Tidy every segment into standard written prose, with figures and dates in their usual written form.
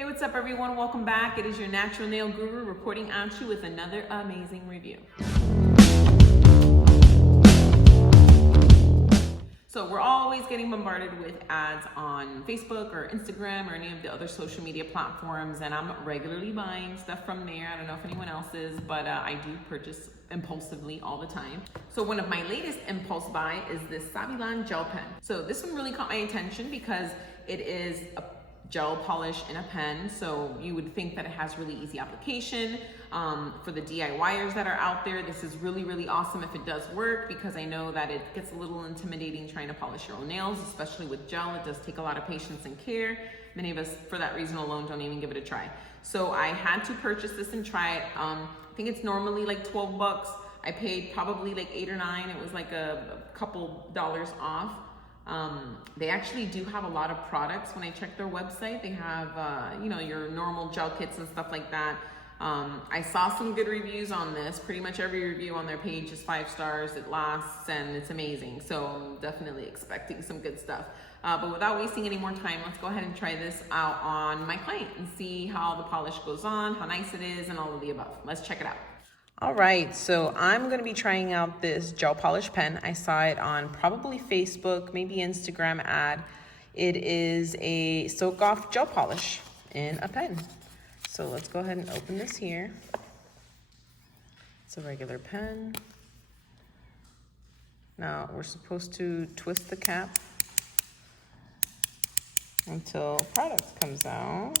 Hey, what's up everyone? Welcome back. It is your natural nail guru reporting at you with another amazing review. So we're always getting bombarded with ads on Facebook or Instagram or any of the other social media platforms, and I'm regularly buying stuff from there. I don't know if anyone else is, but I do purchase impulsively all the time. So one of my latest impulse buy is this Saviland gel pen. So this one really caught my attention because it is a gel polish in a pen, so you would think that it has really easy application. For the DIYers that are out there, this is really awesome if it does work, because I know that it gets a little intimidating trying to polish your own nails, especially with gel. It does take a lot of patience and care. Many of us, for that reason alone, don't even give it a try. So I had to purchase this and try it. I think it's normally like 12 bucks. I paid probably like 8 or 9. It was like a couple dollars off. They actually do have a lot of products. When I check their website, they have, your normal gel kits and stuff like that. I saw some good reviews on this. Pretty much every review on their page is 5 stars. It lasts and it's amazing. So I'm definitely expecting some good stuff. But without wasting any more time, let's go ahead and try this out on my client and see how the polish goes on, how nice it is, and all of the above. Let's check it out. All right, so I'm gonna be trying out this gel polish pen. I saw it on probably Facebook, maybe Instagram ad. It is a soak off gel polish in a pen. So let's go ahead and open this here. It's a regular pen. Now we're supposed to twist the cap until product comes out.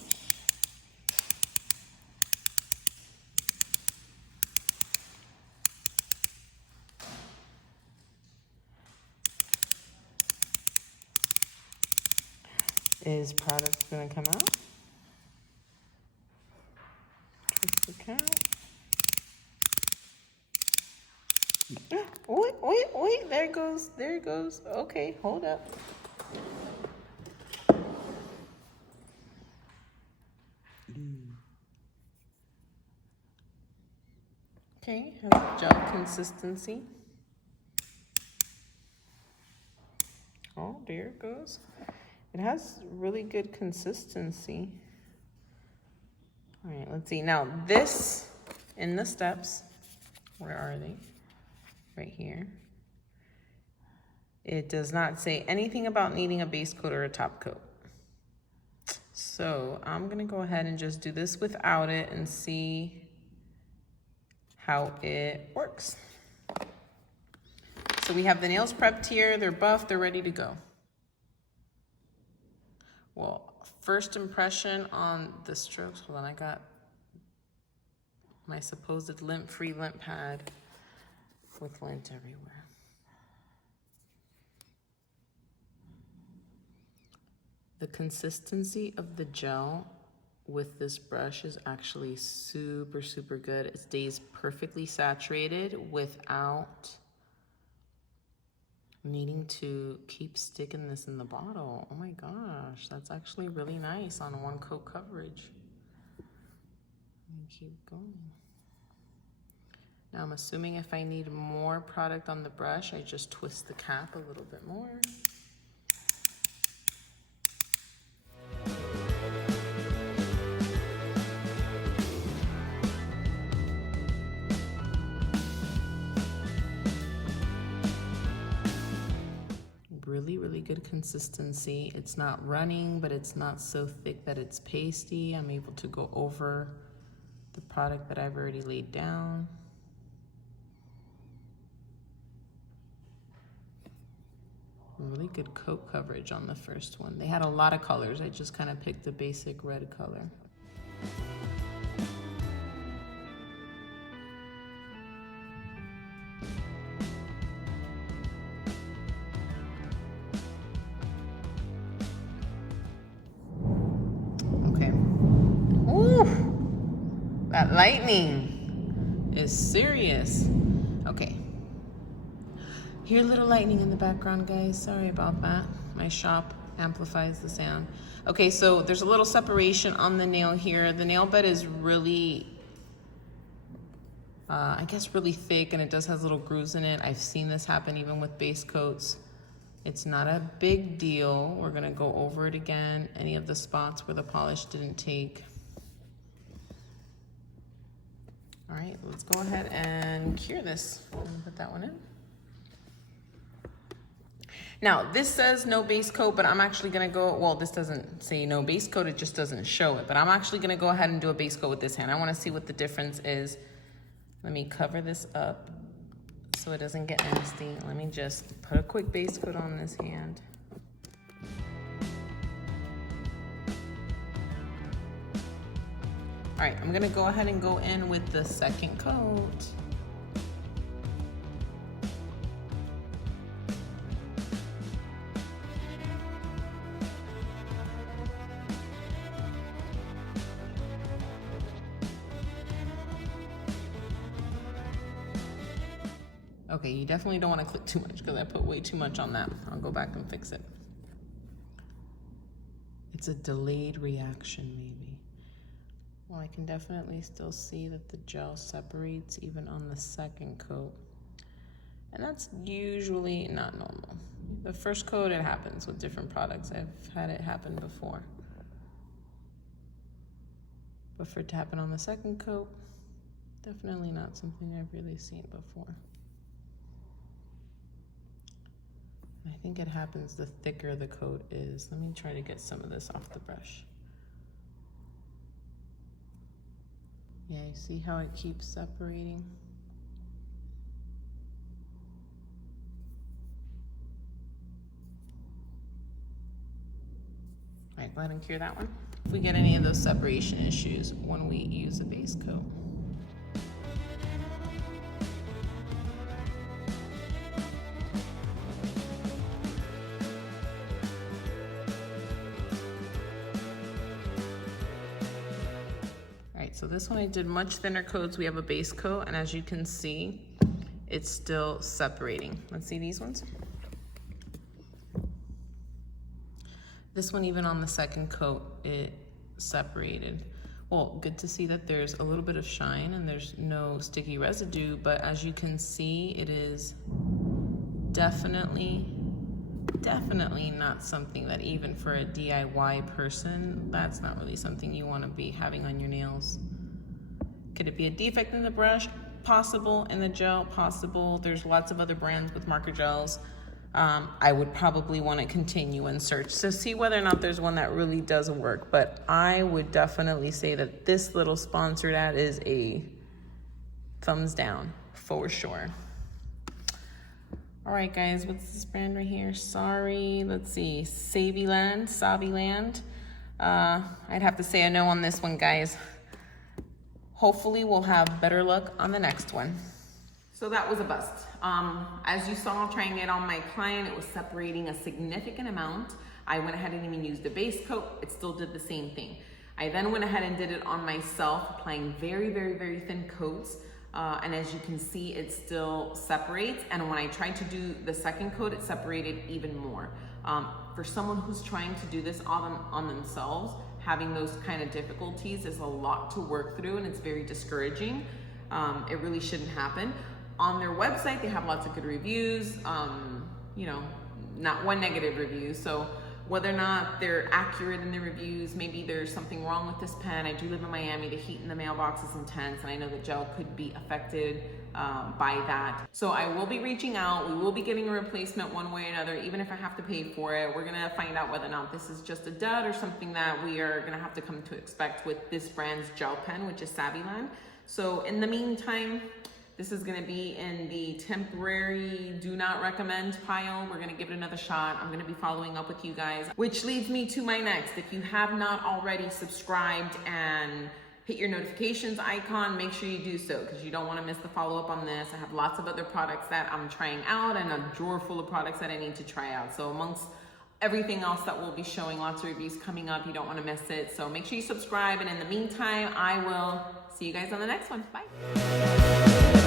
Is product gonna come out? Twist the cap. Wait, there it goes. Okay, hold up. Okay, has gel consistency. Oh, there it goes. It has really good consistency. All right, let's see. Now this, in the steps, where are they? Right here. It does not say anything about needing a base coat or a top coat. So I'm gonna go ahead and just do this without it and see how it works. So we have the nails prepped here. They're buffed, they're ready to go. Well, first impression on the strokes. Hold on, I got my supposed lint-free lint pad with lint everywhere. The consistency of the gel with this brush is actually super good. It stays perfectly saturated without needing to keep sticking this in the bottle. Oh my gosh, that's actually really nice on one coat coverage. Let me keep going. Now I'm assuming if I need more product on the brush, I just twist the cap a little bit more. Really good consistency. It's not running, but it's not so thick that it's pasty. I'm able to go over the product that I've already laid down. Really good coat coverage on the first one. They had a lot of colors. I just kind of picked the basic red color. That lightning is serious. Okay. Hear a little lightning in the background, guys. Sorry about that. My shop amplifies the sound. Okay, so there's a little separation on the nail here. The nail bed is really, I guess really thick, and it does have little grooves in it. I've seen this happen even with base coats. It's not a big deal. We're gonna go over it again, any of the spots where the polish didn't take. All right, let's go ahead and cure this. I'm gonna put that one in. Now, this says no base coat, but I'm actually gonna go, well, this doesn't say no base coat, it just doesn't show it, but I'm actually gonna go ahead and do a base coat with this hand. I wanna see what the difference is. Let me cover this up so it doesn't get nasty. Let me just put a quick base coat on this hand. All right, I'm gonna go ahead and go in with the second coat. Okay, you definitely don't want to click too much because I put way too much on that. I'll go back and fix it. It's a delayed reaction, maybe. Well, I can definitely still see that the gel separates even on the second coat. And that's usually not normal. The first coat, it happens with different products. I've had it happen before. But for it to happen on the second coat, definitely not something I've really seen before. I think it happens the thicker the coat is. Let me try to get some of this off the brush. Yeah, you see how it keeps separating? All right, go ahead and cure that one. If we get any of those separation issues when we use a base coat. So this one I did much thinner coats. We have a base coat, and as you can see, it's still separating. Let's see these ones. This one, even on the second coat, it separated. Well, good to see that there's a little bit of shine and there's no sticky residue, but as you can see, it is definitely not something that even for a DIY person, that's not really something you want to be having on your nails. Could it be a defect in the brush? Possible. In the gel? Possible. There's lots of other brands with marker gels. I would probably want to continue and search to see whether or not there's one that really does work, but I would definitely say that this little sponsored ad is a thumbs down for sure. All right, guys, what's this brand right here? Sorry, let's see, Saviland. I'd have to say a no on this one, guys. Hopefully we'll have better luck on the next one. So that was a bust. As you saw, trying it on my client, it was separating a significant amount. I went ahead and even used a base coat. It still did the same thing. I then went ahead and did it on myself, applying very, very, very thin coats. And as you can see, it still separates. And when I tried to do the second coat, it separated even more. For someone who's trying to do this on themselves, having those kind of difficulties is a lot to work through, and it's very discouraging. It really shouldn't happen. On their website, they have lots of good reviews, you know, not one negative review. So whether or not they're accurate in the reviews, maybe there's something wrong with this pen. I do live in Miami. The heat in the mailbox is intense, and I know the gel could be affected by that. So I will be reaching out. We will be getting a replacement one way or another, even if I have to pay for it. We're gonna find out whether or not this is just a dud or something that we are gonna have to come to expect with this brand's gel pen, which is Saviland. So in the meantime, this is gonna be in the temporary do not recommend pile. We're gonna give it another shot. I'm gonna be following up with you guys, which leads me to my next. If you have not already subscribed and hit your notifications icon, make sure you do so, because you don't wanna miss the follow-up on this. I have lots of other products that I'm trying out and a drawer full of products that I need to try out. So amongst everything else that we'll be showing, lots of reviews coming up, you don't wanna miss it. So make sure you subscribe, and in the meantime, I will see you guys on the next one. Bye.